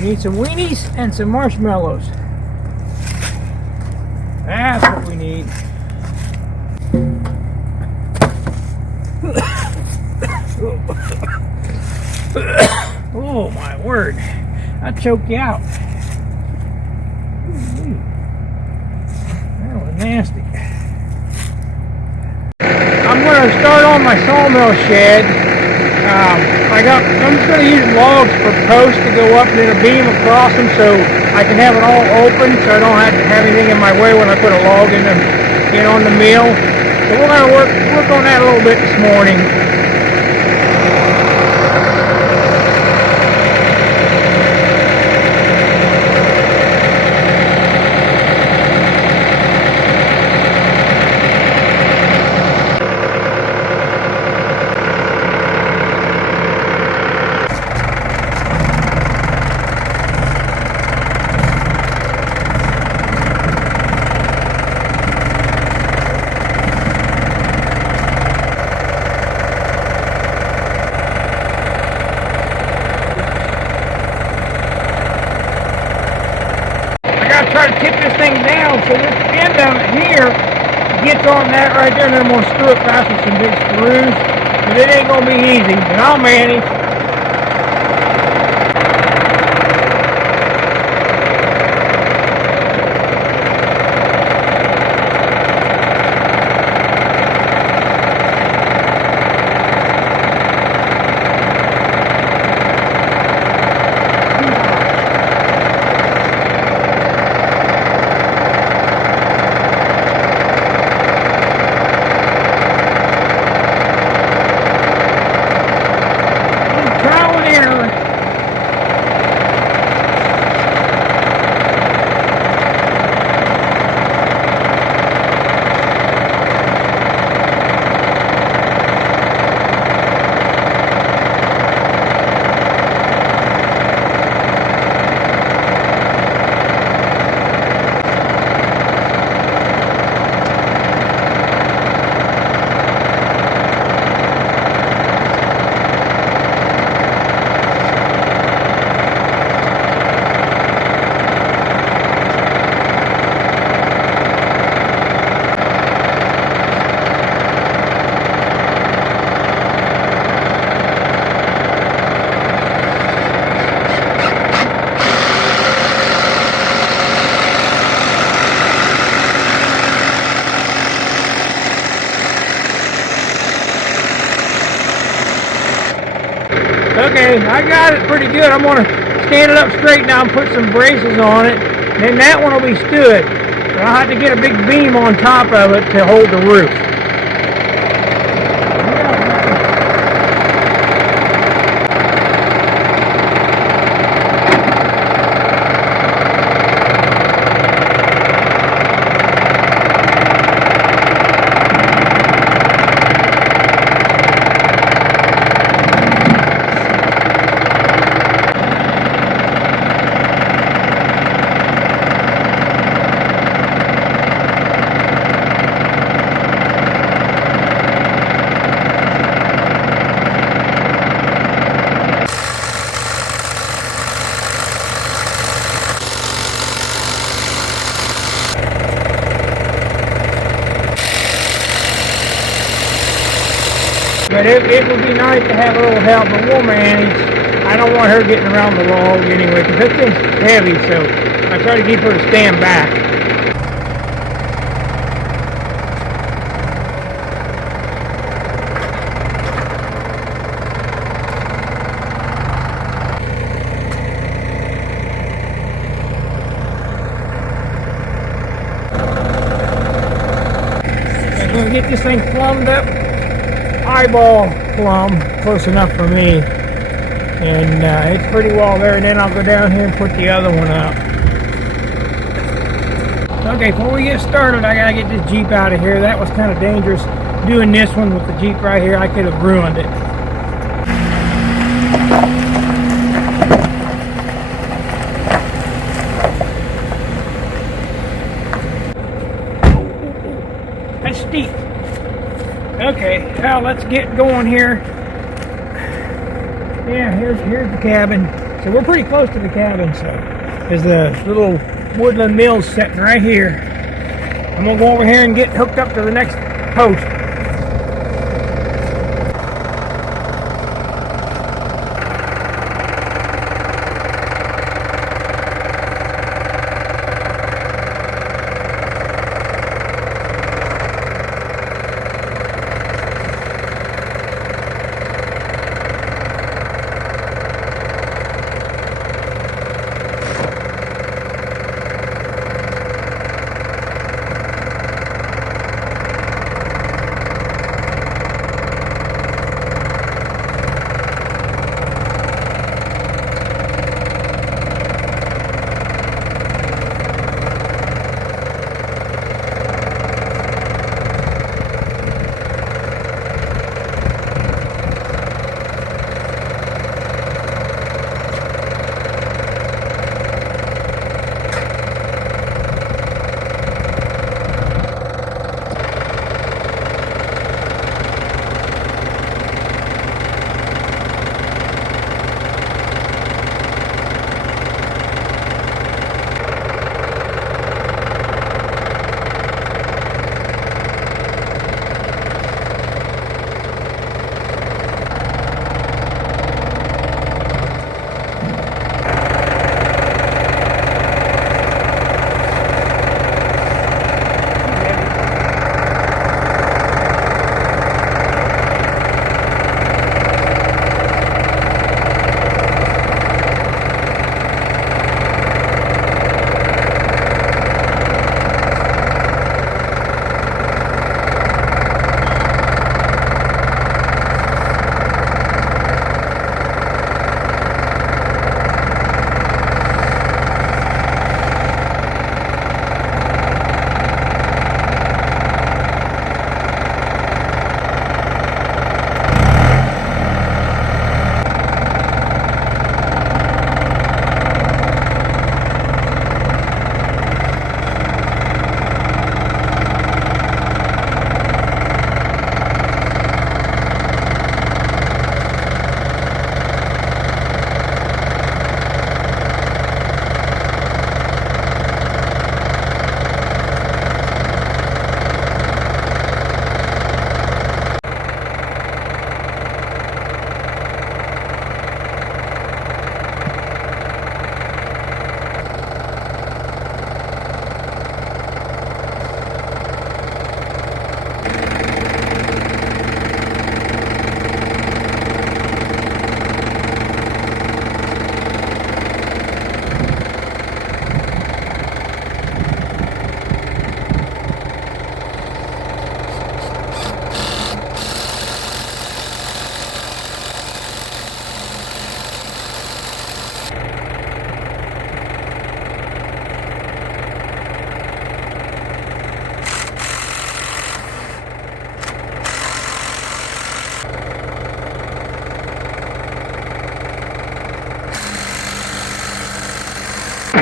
We need some weenies and some marshmallows. That's what we need. Oh my word. That choked you out. That was nasty. I'm going to start on my sawmill shed. I'm just going to use logs for posts to go up and then a beam across them so I can have it all open so I don't have to have anything in my way when I put a log in on the mill. So we're going to work on that a little bit this morning. Try to tip this thing down so this end of it here gets on that right there, and then I'm going to screw it fast with some big screws. But it ain't going to be easy, but I'll manage. Okay, I got it pretty good. I'm going to stand it up straight now and put some braces on it. Then that one will be stood. But I'll have to get a big beam on top of it to hold the roof. But it would be nice to have a little help, but we'll manage. I don't want her getting around the log anyway, because this thing's heavy, so I try to keep her to stand back. I'm going to get this thing plumbed up. Eyeball plumb, close enough for me, and it's pretty well there, and then I'll go down here and put the other one up. Okay, before we get started, I gotta get this Jeep out of here. That was kind of dangerous doing this one with the Jeep right here. I could have ruined it. That's steep. Okay, well, let's get going here. Yeah, here's the cabin. So we're pretty close to the cabin. So there's the little Woodland mill sitting right here. I'm gonna go over here and get hooked up to the next post.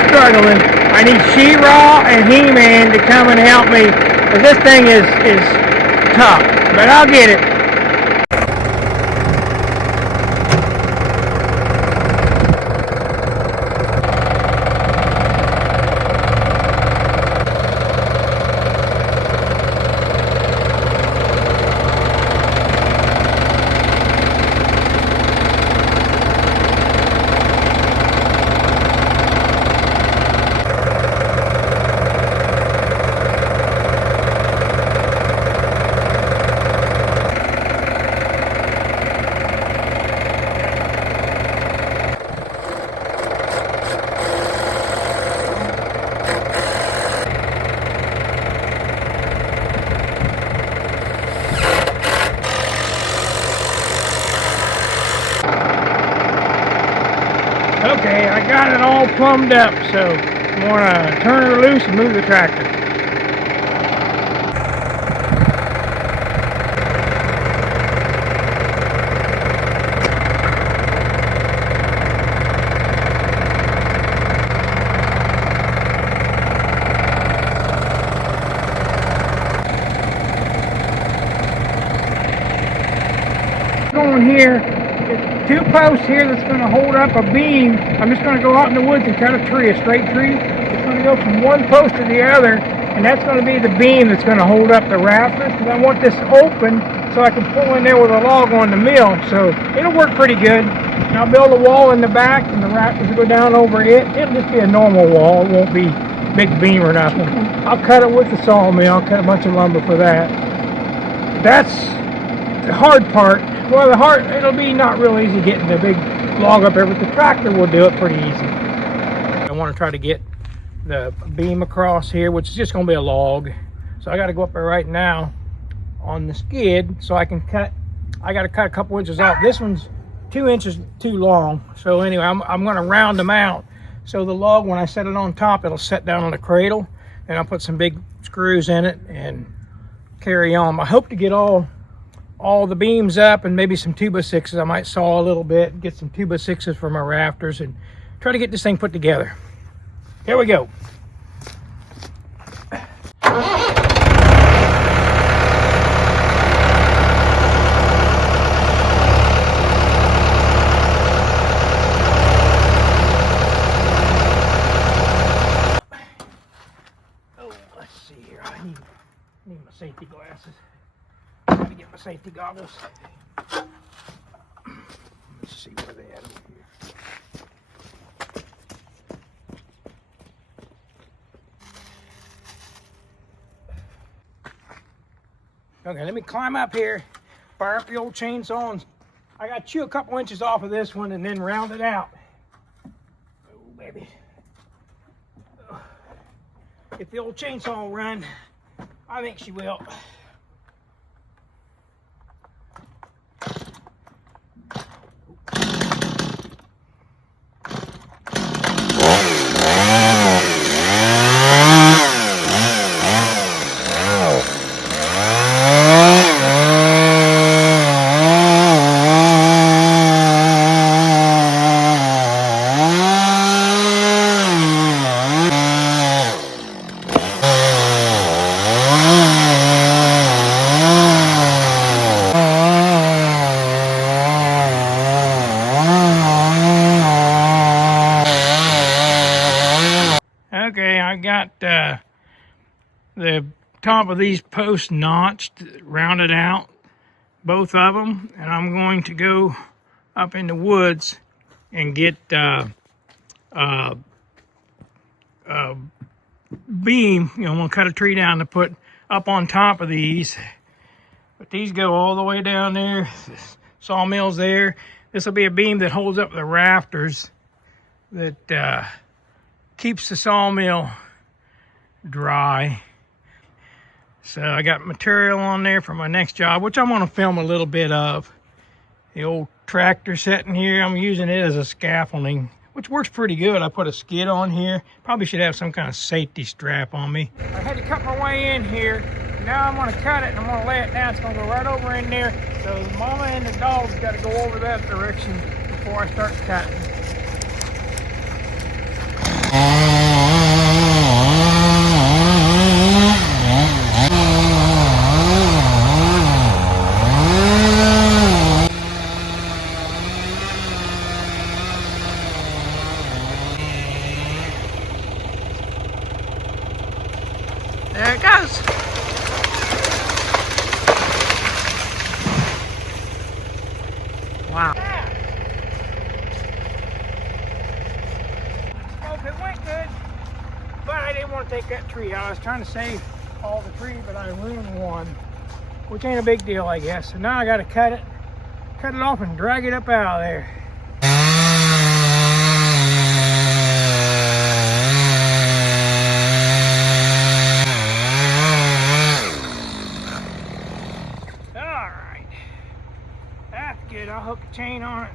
Struggling. I need She-Ra and He-Man to come and help me, because this thing is tough, but I'll get it. Okay, I got it all plumbed up, so I'm gonna turn her loose and move the tractor. Going here. 2 posts here that's going to hold up a beam. I'm just going to go out in the woods and cut a tree, a straight tree. It's going to go from one post to the other, and that's going to be the beam that's going to hold up the rafters. And I want this open so I can pull in there with a log on the mill. So it'll work pretty good. And I'll build a wall in the back, and the rafters will go down over it. It'll just be a normal wall. It won't be big beam or nothing. I'll cut it with the sawmill. I'll cut a bunch of lumber for that. That's the hard part. Well, it'll be not real easy getting the big log up there, but the tractor will do it pretty easy. I want to try to get the beam across here, which is just going to be a log. So I got to go up there right now on the skid so I can cut. I got to cut a couple inches off. This one's 2 inches too long. So anyway, I'm going to round them out. So the log, when I set it on top, it'll set down on the cradle, and I'll put some big screws in it and carry on. I hope to get all the beams up and maybe some 2x6s. I might saw a little bit, get some 2x6s for my rafters, and try to get this thing put together. Here we go. Oh, let's see here. I need my safety glasses. Gotta get my safety goggles. Let's see where they at over here. Okay, let me climb up here, fire up the old chainsaw, and I gotta chew a couple inches off of this one and then round it out. Oh, baby. If the old chainsaw will run, I think she will. Okay, I got the top of these posts notched, rounded out, both of them, and I'm going to go up in the woods and get beam. I'm gonna cut a tree down to put up on top of these. But these go all the way down there. Sawmill's there. This will be a beam that holds up the rafters that keeps the sawmill dry. So I got material on there for my next job, which I'm going to film a little bit of. The old tractor sitting here, I'm using it as a scaffolding, which works pretty good. I put a skid on here. Probably should have some kind of safety strap on me. I had to cut my way in here. Now I'm going to cut it and I'm going to lay it down. It's going to go right over in there. So the mama and the dog's got to go over that direction before I start cutting. There it goes. Wow. Well, it went good, but I didn't want to take that tree out. I was trying to save all the trees, but I ruined one, which ain't a big deal, I guess. So now I got to cut it off and drag it up out of there. I'll hook a chain on it,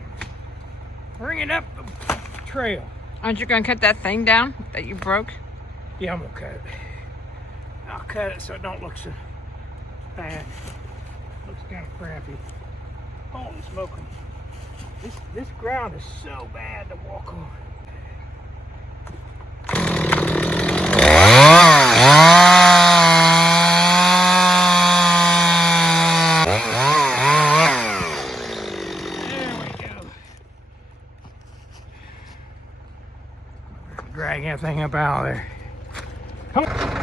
bring it up the trail. Aren't you gonna cut that thing down that you broke? Yeah, I'm gonna cut it. I'll cut it so it don't look so bad. Looks kind of crappy. Holy smoking. This ground is so bad to walk on. Dragging that thing up out of there. Come on.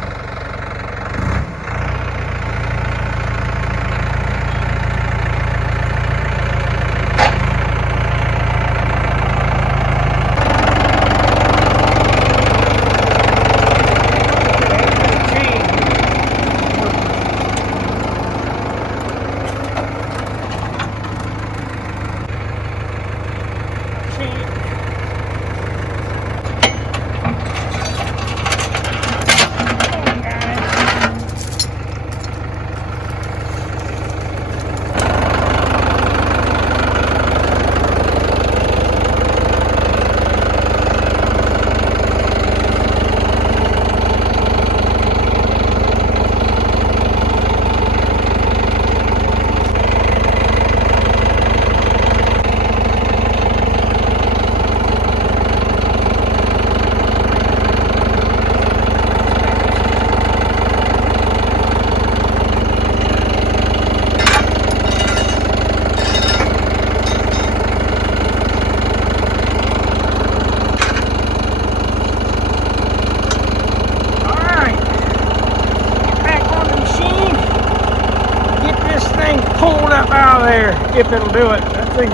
If it'll do it.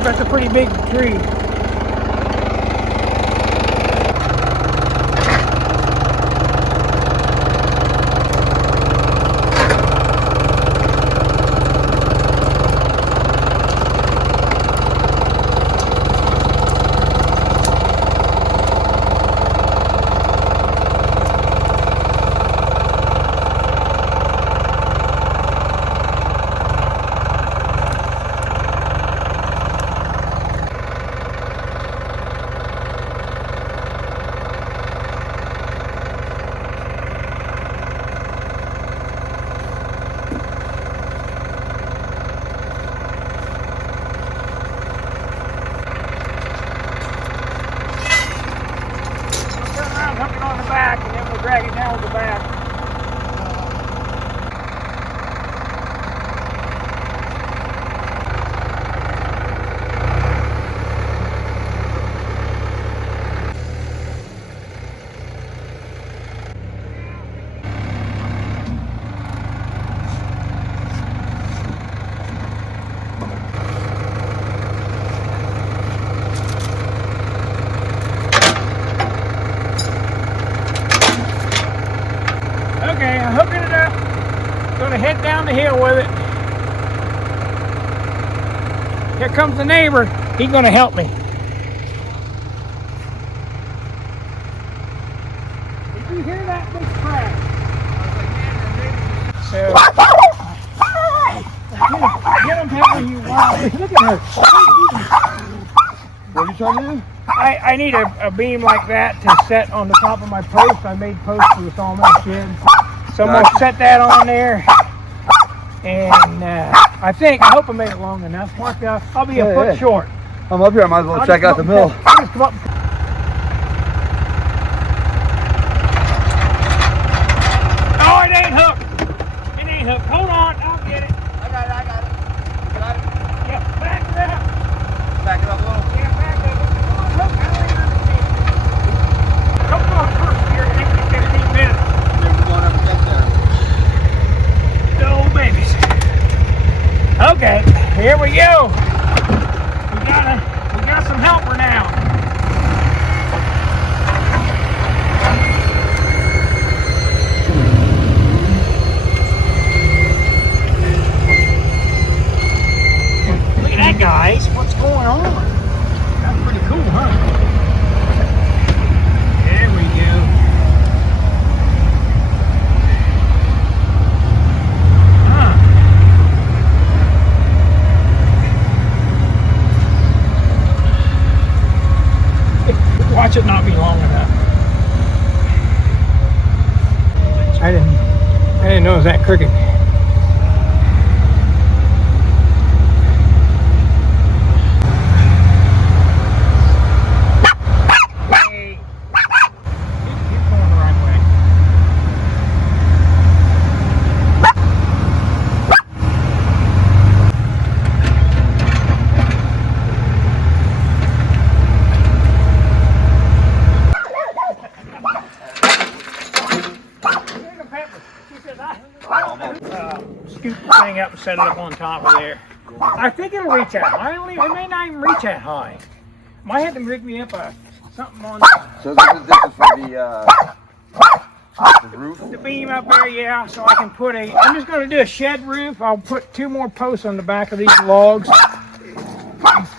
That's a pretty big tree. Drag it down with the back. Okay, I'm hooking it up. Gonna head down the hill with it. Here comes the neighbor. He's gonna help me. Did you hear that big crash? So, get him, Pepper, you wild. Look at her. What are you trying to do? I need a beam like that to set on the top of my post. I made posts for the sawmill shed. So I'm going to set that on there. And I hope I made it long enough. Mark, I'll be a foot short. I'm up here. I might as well check out the mill. I'll just come up. Oh, it ain't hooked. It ain't hooked. Hold on. I'll get it. I got it. Got it. Yeah, back it up. Back it up a little. Yeah, back it up. Come on, hook. I don't understand. Come on first here. It takes me 15 minutes. Maybe we don't ever get there. No babies. Okay, here we go. We got some helper now. Look at that, guys. What's going on? That's pretty cool, huh? There we go. Watch it not be long enough. I didn't know it was that crooked. Hey. Keep going the right way. up and set it up on top of there. I think it'll reach that high. It may not even reach that high. Might have to rig me up something on So this is for the roof? the beam up there, yeah, so I can put I'm just going to do a shed roof. I'll put 2 more posts on the back of these logs.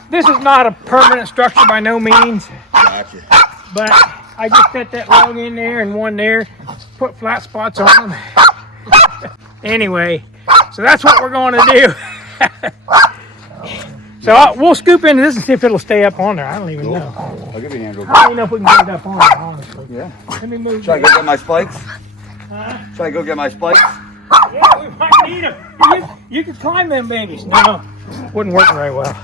This is not a permanent structure by no means. Gotcha. But I just set that log in there and one there, put flat spots on them. Anyway, so that's what we're going to do. So we'll scoop into this and see if it'll stay up on there. I don't even know. I'll give you a hand real I don't even know if we can get it up on there, honestly. Yeah. Let me move. Should I go get my spikes? Huh? Should I go get my spikes? Yeah, we might need them. You can climb them babies. No, wouldn't work very well.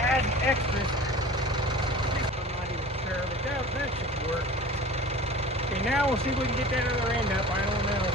Add extras. I'm not even sure, but that should work. Okay, now we'll see if we can get that other end up. I don't know.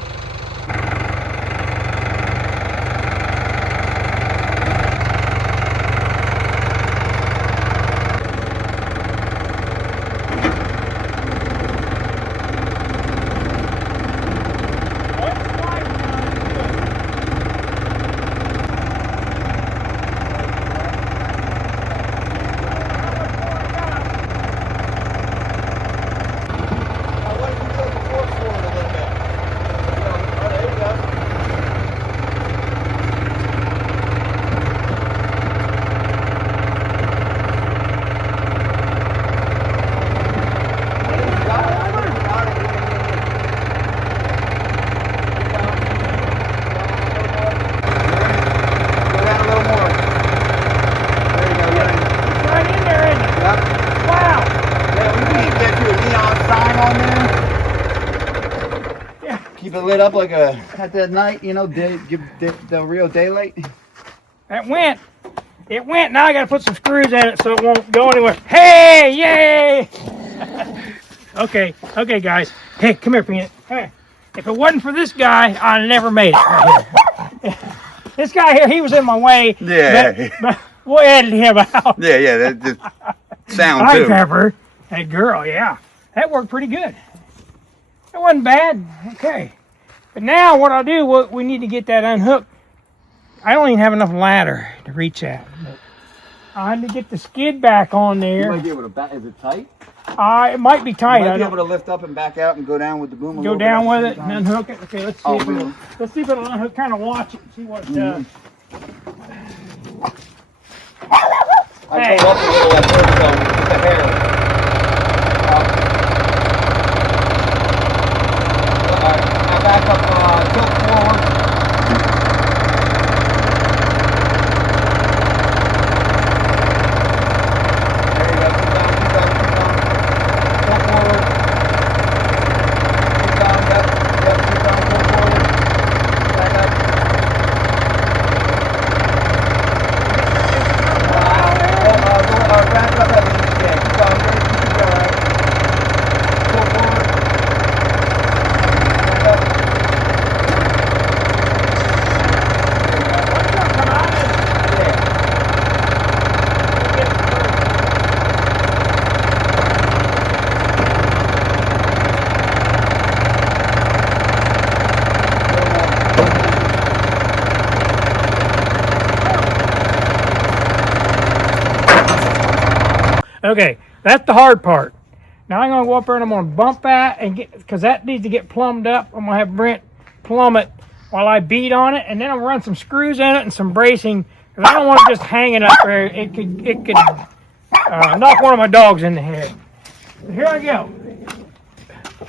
Keep it lit up like at that night, you know, give the real daylight. That went. It went. Now I got to put some screws in it so it won't go anywhere. Hey, yay! Okay, guys. Hey, come here, Peanut. Hey, if it wasn't for this guy, I'd never made it right here. This guy here, he was in my way. Yeah. But we'll edit him out. Yeah, that just sound Hi, too. Pepper. That girl, yeah. That worked pretty good. That wasn't bad. Okay. But now what I'll do, we need to get that unhooked. I don't even have enough ladder to reach that. But I had to get the skid back on You there. might be able to back. Is it tight? It might be tight. You might I be don't able to lift up and back out and go down with the boom. go down with it and unhook it. Okay, let's see. Oh, If it'll, really? let's see if it'll unhook. Kind of watch it and see what it does. I Hey. go up a little at first though with the hair. Alright, now back up, tilt forward. There you go, keep down, keep down, keep down. Tilt forward. Keep down, yep, keep down, tilt forward. Back up. Back up, yeah, keep going, keep going. Tilt forward. Back up. Yeah. Okay, that's the hard part. Now I'm gonna go up there and I'm gonna bump that and get, because that needs to get plumbed up. I'm gonna have Brent plumb it while I beat on it, and then I'll run some screws in it and some bracing, because I don't want it just hanging up there. It could knock one of my dogs in the head. So here I go.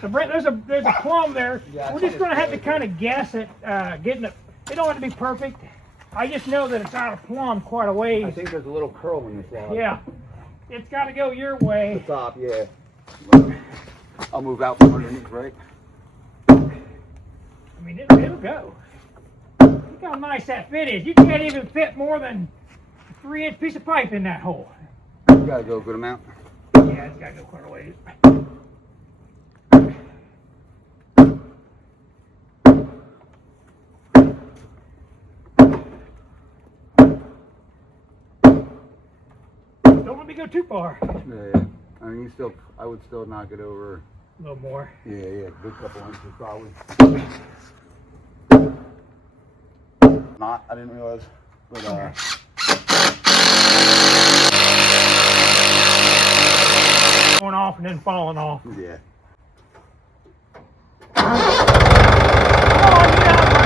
So Brent, there's a plumb there. Yeah, We're just gonna have to kind of guess at getting it. It don't have to be perfect. I just know that it's out of plumb quite a ways. I think there's a little curl in this out. Yeah, it's got to go your way. The top, yeah. I'll move out from underneath, right? I mean, it'll go. Look how nice that fit is. You can't even fit more than a 3-inch piece of pipe in that hole. You gotta go a good amount. Yeah, it's got to go quite a ways. Don't let me go too far. Yeah. I mean, I would still knock it over. A little more. Yeah, a good couple inches probably. Not, I didn't realize, but Going off and then falling off. yeah. Come on, get out of my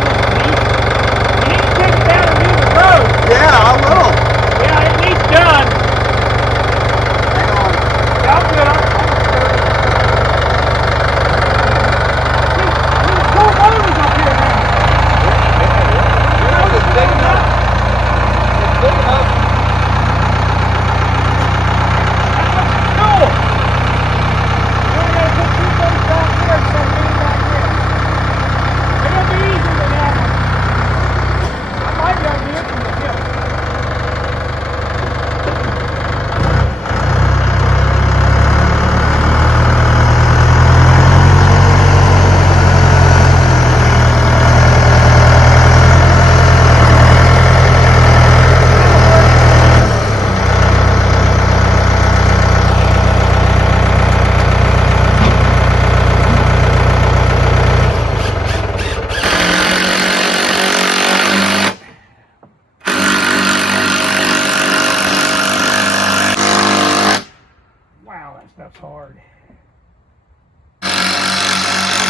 You need to take it down and do the road. Yeah, I will. Yeah, it needs done. Hang on. I'm good. There's 4 motors up here now. It's big enough. It's big enough. Cool. We're going to put 2 boats back here and start getting back here. It'll be easier than that one. I might be able to do it from the hill. Wow, that stuff's hard.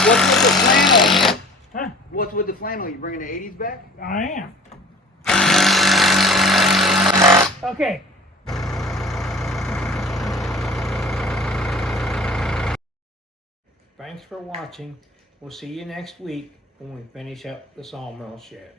What's with the flannel? Huh? What's with the flannel? You bringing the 80s back? I am. Okay. Thanks for watching. We'll see you next week when we finish up the sawmill shed.